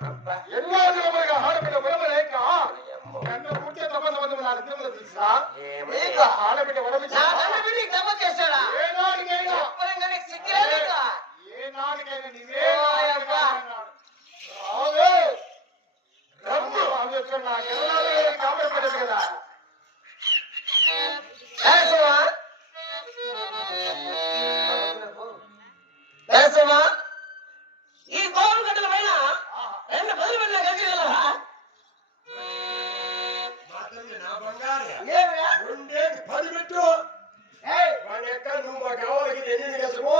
ఎన్నో దినములుగా ఆడబిడ్డ వరమలేక నన్ను పూర్తి తపస్సు నా నిద్రలో తెలుసా ఆడబిడ్డ చేశాడా ఏనాటికైనా నీవే నా కెరళాలు కాపాడలేదు కదా ఈ గోరు గడ్డల పైన రెండు బదులు పెట్టిన కలిగలరా నా బంగారు పెట్టు వాడి ఎక్కడ నువ్వు మా కావాలకి ఎన్ని గెసము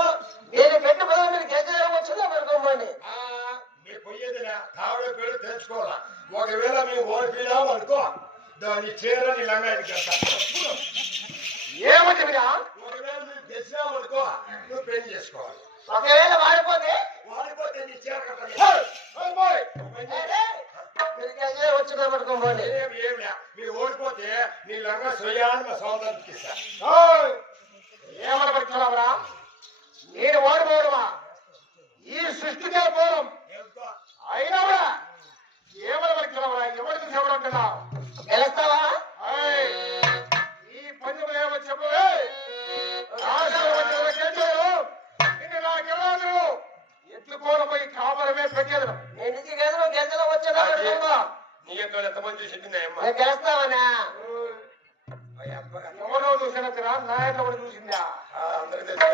నేను పెట్టిన బదులు మీరు గెజలం వచ్చిందా పడుకోమని మీ పోయేది కావడ పేరు తెలుసుకోవాలా ఒకవేళ మేము ఓడిపోయినాం అనుకో దాని చీర నీ లంగానికి ఏమంటే మీరా ఒకవేళ మేము గెలిచినాం అనుకో నువ్వు పెళ్లి చేసుకోవాలి ఒకవేళ వాడిపోతే నీ చీర కట్టాలి మీరు గెజలం వచ్చిందా పడుకోమని మీరు ఓడిపోతే నీ లంగా సొయ్యాన్ని మా సోదరునికి ఇస్తా ఏమని పడుతున్నావురా నేను ఓడిపోవడమా ఈ సృష్టికే పోవడం అయినా కూడా ఏమని పడుతున్నావురా ఎవరికి ఎవరు అంటున్నావు గెలుస్తావా ఈ పందులు ఏమో చెప్పు ఎత్తుకోవడం పోయి కాపరమే పెట్టేది నేను ఇంటికి గెజలం వచ్చేదా పడుకోమా నీ యొక్క ఎంతమంది చూసిందమ్మా నేను గెలుస్తావనా ఎవరో చూసినట్టురా నాయకుడు చూసిందా అందరికీ